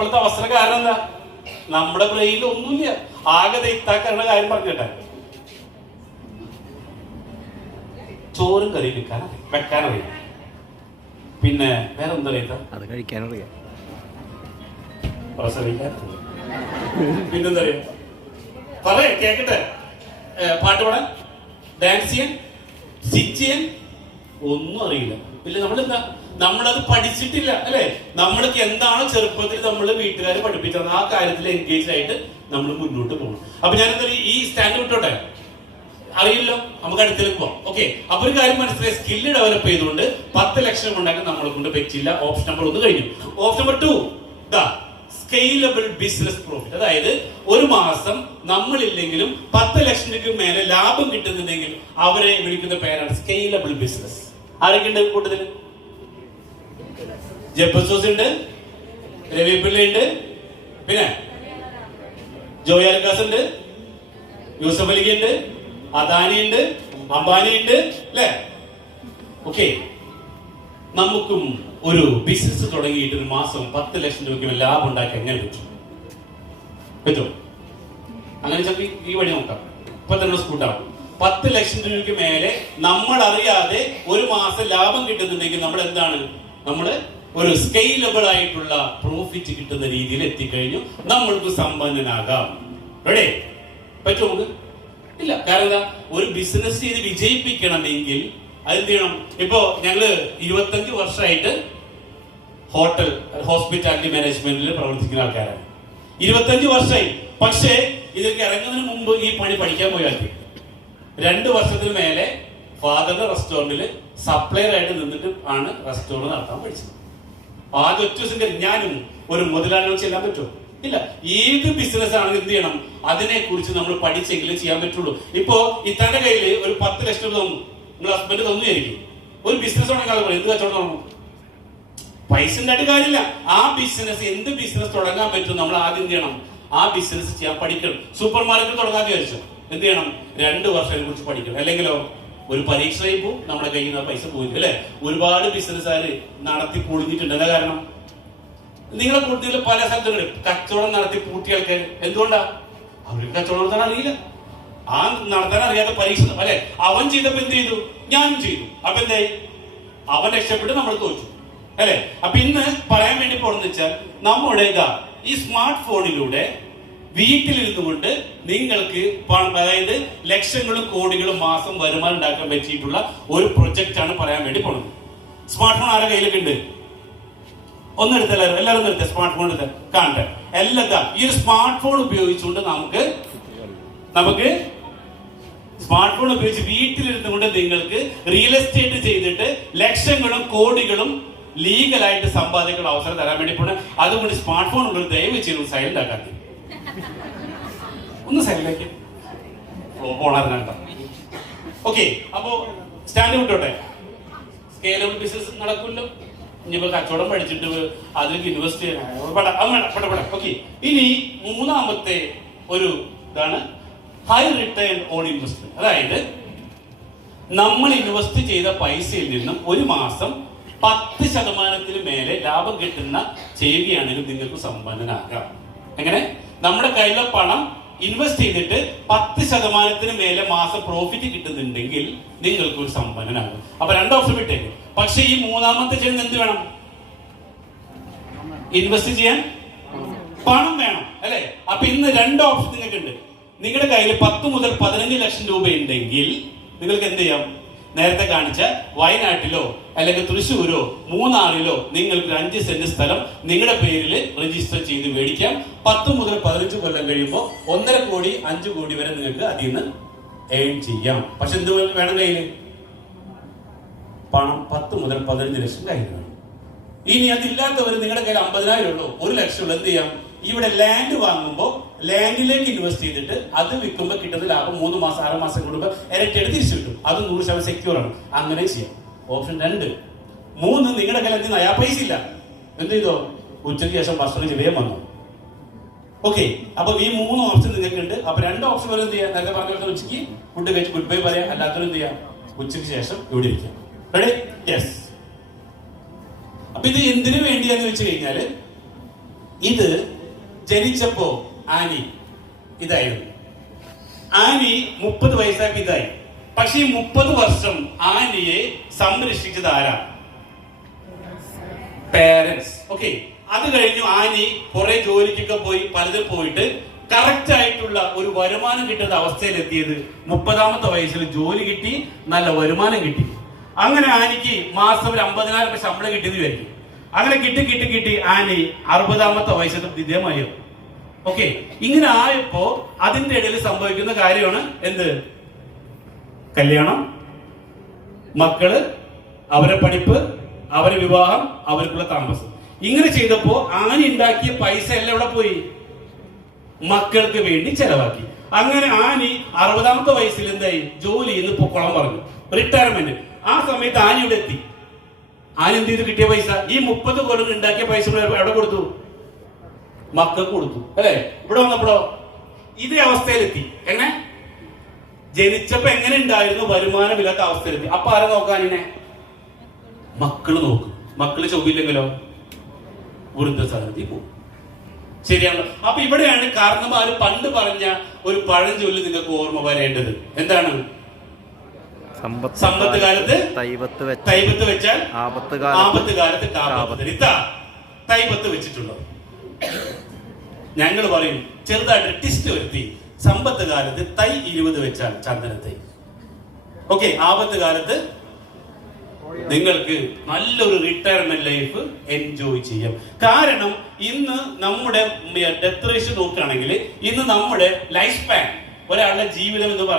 ഇപ്പോഴത്തെ അവസര കാരണം എന്താ? നമ്മുടെ ബ്രെയിനിൽ ഒന്നുമില്ല. ആകെ ഇത്താക്കാരുടെ കാര്യം പറഞ്ഞിട്ടെ, ചോറും കറി വെക്കാനറിയാം, പിന്നെ വേറെ എന്താ അറിയാ, അത് കഴിക്കാനറിയാം, പ്രസവിക്കാൻ, പിന്നെന്താ അറിയാം, പറയാ കേക്കട്ടെ, പാട്ട് പാടാൻ, ഡാൻസ് ചെയ്യാൻ, സ്റ്റിച്ച് ചെയ്യാൻ ഒന്നും അറിയില്ല. ഇല്ല, നമ്മളെന്താ, നമ്മളത് പഠിച്ചിട്ടില്ല അല്ലെ? നമ്മൾക്ക് എന്താണ് ചെറുപ്പത്തിൽ നമ്മൾ വീട്ടുകാർ പഠിപ്പിച്ചത് ആ കാര്യത്തിൽ എൻഗേജ് ആയിട്ട് നമ്മൾ മുന്നോട്ട് പോകണം. അപ്പൊ ഞാൻ എന്തായാലും ഈ സ്റ്റാൻഡ് വിട്ടോട്ടെ, അറിയില്ലോ, നമുക്ക് അടുത്തേക്ക് പോവാം. ഓക്കെ, അപ്പൊ ഒരു കാര്യം മനസ്സിലായി, സ്കില്ല് ഡെവലപ്പ് ചെയ്തുകൊണ്ട് 10 ലക്ഷം ഉണ്ടാക്കാൻ നമ്മളെ കൊണ്ട് പറ്റില്ല. ഓപ്ഷൻ നമ്പർ 1 കഴിഞ്ഞു. Option number 2 scalable business profit. അതായത് ഒരു മാസം നമ്മളില്ലെങ്കിലും 10 ലക്ഷം രൂപയ്ക്ക് മേലെ ലാഭം കിട്ടുന്നുണ്ടെങ്കിൽ അവരെ വിളിക്കുന്ന പേരാണ് സ്കെയിലബിൾ ബിസിനസ്. ആരൊക്കെ ഉണ്ട് കൂട്ടത്തിൽ? ജെബസോസ് ഉണ്ട്, രവി പിള്ള ഉണ്ട്, പിന്നെ ജോയ് അൽക്കാസ് ഉണ്ട്, യൂസഫ് അലി ഉണ്ട്, അദാനി ഉണ്ട്, അംബാനി ഉണ്ട് അല്ലേ? ഓക്കെ, നമുക്കും ഒരു ബിസിനസ് തുടങ്ങിയിട്ട് ഒരു മാസം 10 ലക്ഷം രൂപയ്ക്ക് ലാഭം ഉണ്ടാക്കി എങ്ങനെ പറ്റുമോ? അങ്ങനെ ഈ വഴി നോക്കാം. ഇപ്പൊ തന്നെ സ്കൂട്ടാവും. 10 ലക്ഷം രൂപയ്ക്ക് മേലെ നമ്മൾ അറിയാതെ ഒരു മാസം ലാഭം കിട്ടുന്നുണ്ടെങ്കിൽ നമ്മൾ എന്താണ്, നമ്മള് ഒരു സ്കെയിലബിൾ ആയിട്ടുള്ള പ്രോഫിറ്റ് കിട്ടുന്ന രീതിയിൽ എത്തിക്കഴിഞ്ഞു നമ്മൾക്ക് സമ്പന്നനാകാം. റെഡി? പറ്റുമോ? ഇല്ല. കാരണം എന്താ, ഒരു ബിസിനസ് ചെയ്ത് വിജയിപ്പിക്കണമെങ്കിൽ അതെന്ത് ചെയ്യണം? ഇപ്പോ ഞങ്ങള് 25 വർഷമായിട്ട് ഹോസ്പിറ്റാലിറ്റി മാനേജ്മെന്റിൽ പ്രവർത്തിക്കുന്ന ആൾക്കാരാണ്. 25 വർഷമായി. പക്ഷേ ഇതൊക്കെ ഇറങ്ങുന്നതിന് മുമ്പ് ഈ പണി പഠിക്കാൻ പോയാൽ 2 വർഷത്തിന് മേലെ ഫാദറിന്റെ റെസ്റ്റോറന്റിൽ സപ്ലയർ ആയിട്ട് നിന്നിട്ട് ആണ് റെസ്റ്റോറന്റ് നടത്താൻ പഠിച്ചത്. ആദ്യം ഒറ്റ ദിവസം ഞാനും ഒരു മുതലാളികൾ ചെയ്യാൻ പറ്റുമോ? ഇല്ല. ഏത് ബിസിനസ് ആണെങ്കിലും എന്ത് ചെയ്യണം, അതിനെ കുറിച്ച് നമ്മൾ പഠിച്ചെങ്കിലും ചെയ്യാൻ പറ്റുള്ളൂ. ഇപ്പോ ഇത്താന്റെ കയ്യിൽ ഒരു 10 ലക്ഷം രൂപ തന്നു, നിങ്ങൾ ഹസ്ബൻഡ് തന്നുമായിരിക്കും. ഒരു ബിസിനസ് തുടങ്ങാൻ എന്ത് കച്ചവടം തുടങ്ങും? പൈസ ഉണ്ടായിട്ട് കാര്യമില്ല. ആ ബിസിനസ്, എന്ത് ബിസിനസ് തുടങ്ങാൻ പറ്റും, നമ്മൾ ആദ്യം എന്ത് ചെയ്യണം, ആ ബിസിനസ് ചെയ്യാൻ പഠിക്കണം. സൂപ്പർ മാർക്കറ്റ് തുടങ്ങാൻ വിചാരിച്ചു, എന്ത് ചെയ്യണം, 2 വർഷം അതിനെ കുറിച്ച് പഠിക്കണം. അല്ലെങ്കിലോ ഒരു പരീക്ഷ കഴിയുമ്പോൾ നമ്മുടെ കയ്യിൽ നിന്ന് പൈസ പോയി അല്ലെ? ഒരുപാട് ബിസിനസ്സുകാര് നടത്തി പൊളിഞ്ഞിട്ടുണ്ട്. എന്താ കാരണം? നിങ്ങളെ കൂടുതൽ പല സ്ഥലത്തും കച്ചവടം നടത്തി പൂട്ടിയ ആൾക്കാർ എന്തുകൊണ്ടാ? അവർക്ക് കച്ചവടം നടത്താൻ അറിയില്ല. ആ നടത്താൻ അറിയാത്ത പരീക്ഷ അല്ലെ? അവൻ ചെയ്തപ്പോ എന്ത് ചെയ്തു? ഞാനും ചെയ്തു. അപ്പൊ എന്തായി? അവൻ രക്ഷപ്പെട്ട് നമ്മൾ തോറ്റു അല്ലെ? അപ്പൊ ഇന്ന് പറയാൻ വേണ്ടി പോണെന്ന് വെച്ചാൽ, നമ്മുടെ ഈ സ്മാർട്ട് ഫോണിലൂടെ വീട്ടിലിരുന്നു കൊണ്ട് നിങ്ങൾക്ക് അതായത് ലക്ഷങ്ങളും കോടികളും മാസം വരുമാനം ഉണ്ടാക്കാൻ പറ്റിയിട്ടുള്ള ഒരു പ്രൊജക്റ്റ് ആണ് പറയാൻ വേണ്ടി പോണത്. സ്മാർട്ട് ഫോൺ ആരുടെ കയ്യിലൊക്കെ ഉണ്ട്? ഒന്നെടുത്ത എല്ലാവരും നിർത്ത, സ്മാർട്ട് ഫോൺ എടുത്ത് കാണട്ടെ. എല്ലാം ഈ ഒരു സ്മാർട്ട് ഫോൺ ഉപയോഗിച്ചുകൊണ്ട് നമുക്ക് സ്മാർട്ട് ഫോൺ ഉപയോഗിച്ച് വീട്ടിലിരുന്നു കൊണ്ട് നിങ്ങൾക്ക് റിയൽ എസ്റ്റേറ്റ് ചെയ്തിട്ട് ലക്ഷങ്ങളും കോടികളും ലീഗലായിട്ട് സമ്പാദിക്കുന്ന അവസരം തരാൻ വേണ്ടി പോണ. അതുകൊണ്ട് സ്മാർട്ട് ഫോൺ ഉള്ള ദയവ് ചെയ്ത് സൈലന്റ് ആക്കാൻ ഒന്ന് സൈലന്റാക്കി പോണാറുണ്ടോ? ഓക്കെ, അപ്പോ സ്റ്റാൻഡ് വിട്ടോട്ടെ. സ്കെയിലബിൾ ബിസിനസ് നടക്കുമല്ലോ. ഇനിയിപ്പോ കച്ചവടം പഠിച്ചിട്ട് അതിലേക്ക് ഇൻവെസ്റ്റ് ചെയ്യാൻ. ഓക്കെ, ഇനി 3ാമത്തെ ഒരു ഇതാണ് ഹൈ റിട്ടേൺ ഓൺ ഇൻവെസ്റ്റ്മെന്റ്. അതായത് നമ്മൾ ഇൻവെസ്റ്റ് ചെയ്ത പൈസയിൽ നിന്നും ഒരു മാസം 10% മേലെ ലാഭം കിട്ടുന്ന ചെയ്യുകയാണെങ്കിൽ നിങ്ങൾക്ക് സമ്പന്നനാകാം. എങ്ങനെ? നമ്മുടെ കയ്യിലെ പണം ഇൻവെസ്റ്റ് ചെയ്തിട്ട് 10% മേലെ മാസം പ്രോഫിറ്റ് കിട്ടുന്നുണ്ടെങ്കിൽ നിങ്ങൾക്ക് ഒരു സമ്പന്നനാകും. അപ്പൊ 2 ഓപ്ഷൻ വിട്ടേക്കും. പക്ഷെ ഈ 3ാമത്തെ ചെയ്യുന്ന എന്ത് വേണം? ഇൻവെസ്റ്റ് ചെയ്യാൻ പണം വേണം അല്ലെ? അപ്പൊ ഇന്ന് 2 ഓപ്ഷൻ നിങ്ങൾക്ക് ഉണ്ട്. നിങ്ങളുടെ കയ്യിൽ 10 മുതൽ 15 ലക്ഷം രൂപ ഉണ്ടെങ്കിൽ നിങ്ങൾക്ക് എന്ത് ചെയ്യാം? നേരത്തെ കാണിച്ച വയനാട്ടിലോ അല്ലെങ്കിൽ തൃശ്ശൂരോ മൂന്നാറിലോ നിങ്ങൾക്ക് 5 സെന്റ് സ്ഥലം നിങ്ങളുടെ പേരിൽ രജിസ്റ്റർ ചെയ്ത് മേടിക്കാം. 10 മുതൽ 15 കൊല്ലം കഴിയുമ്പോൾ 1.5 കോടി 5 കോടി വരെ നിങ്ങൾക്ക് അതിൽ നിന്ന് ഏൺ ചെയ്യാം. പക്ഷെ എന്ത് വേണം കയ്യില്? പണം 10 മുതൽ 15 ലക്ഷം കയ്യിൽ വേണം. ഇനി അതില്ലാത്തവർ നിങ്ങളുടെ കയ്യിൽ 50,000 ഉള്ളൂ, 1 ലക്ഷം ഉള്ളൂ, എന്ത് ചെയ്യാം? ഇവിടെ ലാൻഡ് വാങ്ങുമ്പോൾ ലാൻഡിലേക്ക് ഇൻവെസ്റ്റ് ചെയ്തിട്ട് അത് വിൽക്കുമ്പോൾ കിട്ടുന്ന ലാഭം 3 മാസം 6 മാസം കൂടുമ്പോൾ ഇരട്ടിയെടുത്ത് തിരിച്ചു കിട്ടും. അത് 100% സെക്യൂർ ആണ്. അങ്ങനെ ചെയ്യാം. ഓപ്ഷൻ 2. 3, നിങ്ങളുടെ കയ്യിൽ നയാ പൈസ ഇല്ല, എന്ത് ചെയ്തോ? ഉച്ചയ്ക്ക് ശേഷം ഭക്ഷണം ചെയ്യാൻ വന്നു. ഓക്കെ, അപ്പൊ ഈ 3 ഓപ്ഷൻ നിങ്ങൾക്ക് ഉണ്ട്. അപ്പൊ 2 ഓപ്ഷൻ വരെ എന്ത് ചെയ്യാം? നേരത്തെ പറഞ്ഞ ഉച്ചയ്ക്ക് ഫുഡ് കഴിച്ച് ഗുഡ് ബൈ പറയാം. അല്ലാത്തവരും എന്ത് ചെയ്യാം? ഉച്ചയ്ക്ക് ശേഷം ഇവിടെ ഇരിക്കാം. റെഡി? യെസ്. അപ്പൊ ഇത് എന്തിനു വേണ്ടിയാന്ന് വെച്ച് കഴിഞ്ഞാല് ഇത് ജനിച്ചപ്പോ ആനി ഇതായിരുന്നു. ആനി 30 വയസ്സായപ്പോ ഇതായി. പക്ഷെ ഈ 30 വർഷം ആനിയെ സംരക്ഷിച്ചത് ആരാ? പേരൻസ്. ഓക്കെ, അത് കഴിഞ്ഞു ആനി കുറെ ജോലിക്കൊക്കെ പോയി, പലതും പോയിട്ട് കറക്റ്റ് ആയിട്ടുള്ള ഒരു വരുമാനം കിട്ടുന്ന അവസ്ഥയിലെത്തിയത് 30ാമത്തെ വയസ്സിൽ ജോലി കിട്ടി, നല്ല വരുമാനം കിട്ടി. അങ്ങനെ ആനിക്ക് മാസം ഒരു 50,000 ശമ്പളം കിട്ടിയെന്ന് വിചാരിക്കും. അങ്ങനെ കിട്ടി ആനി 60ാമത്തെ വയസ്സിൽ വിധേയമായോ. ഓക്കെ, ഇങ്ങനെ ആയപ്പോ അതിന്റെ ഇടയിൽ സംഭവിക്കുന്ന കാര്യമാണ് എന്ത്? കല്യാണം, മക്കള്, അവരെ പഠിപ്പ്, അവരെ വിവാഹം, അവർക്കുള്ള താമസം. ഇങ്ങനെ ചെയ്തപ്പോ ആനി ഉണ്ടാക്കിയ പൈസ എല്ലാം ഇവിടെ പോയി, മക്കൾക്ക് വേണ്ടി ചെലവാക്കി. അങ്ങനെ ആനി 60ാമത്തെ വയസ്സിൽ എന്തായി? ജോലി എന്ന് പൊക്കോളം പറഞ്ഞു, റിട്ടയർമെന്റ്. ആ സമയത്ത് ആനി ഇവിടെ എത്തി. ആനി എന്ത് ചെയ്ത് കിട്ടിയ പൈസ? ഈ 30 കൊല്ലം ഉണ്ടാക്കിയ പൈസ എവിടെ കൊടുത്തു? മക്കൾക്ക് കൊടുത്തു, അല്ലെ? ഇവിടെ വന്നപ്പോഴോ ഇതേ അവസ്ഥയിലെത്തി. എങ്ങനെ? ജനിച്ചപ്പോ എങ്ങനെ ഉണ്ടായിരുന്നു? വരുമാനമില്ലാത്ത അവസ്ഥയിലെത്തി. അപ്പൊ ആരെ നോക്കാനിനെ? മക്കള് നോക്കും. മക്കള് ചൊവ്വില്ലെങ്കിലോ വൃദ്ധസദനത്തിൽ പോകും. ശരിയാണല്ലോ. അപ്പൊ ഇവിടെയാണ് കാരണന്മാര് പണ്ട് പറഞ്ഞ ഒരു പഴഞ്ചൊല്ല് നിങ്ങൾക്ക് ഓർമ്മ വരേണ്ടത്. എന്താണ്? സമ്പത്ത് കാലത്ത് തൈപത്ത് വെച്ചാൽ ആപത്ത് കാലത്ത് കാപത്ത്. ഇതാ തൈപത്ത് വെച്ചിട്ടുള്ളത്. ഞങ്ങൾ പറയും ചെറുതായിട്ട് ടിസ്റ്റ് വരുത്തി, സമ്പത്ത് കാലത്ത് തൈ 20 വെച്ചാൽ ചന്ദനത്തൈ. ഓക്കെ, ആപത്ത് കാലത്ത് നിങ്ങൾക്ക് നല്ലൊരു റിട്ടയർമെന്റ് ലൈഫ് എൻജോയ് ചെയ്യാം. കാരണം ഇന്ന് നമ്മുടെ ഡെത്ത് റേഷ്യോ നോക്കുകയാണെങ്കിൽ ഇന്ന് നമ്മുടെ ലൈഫ് സ്പാൻ, ഒരാളുടെ ജീവിതം എന്ന് പറയുന്നത്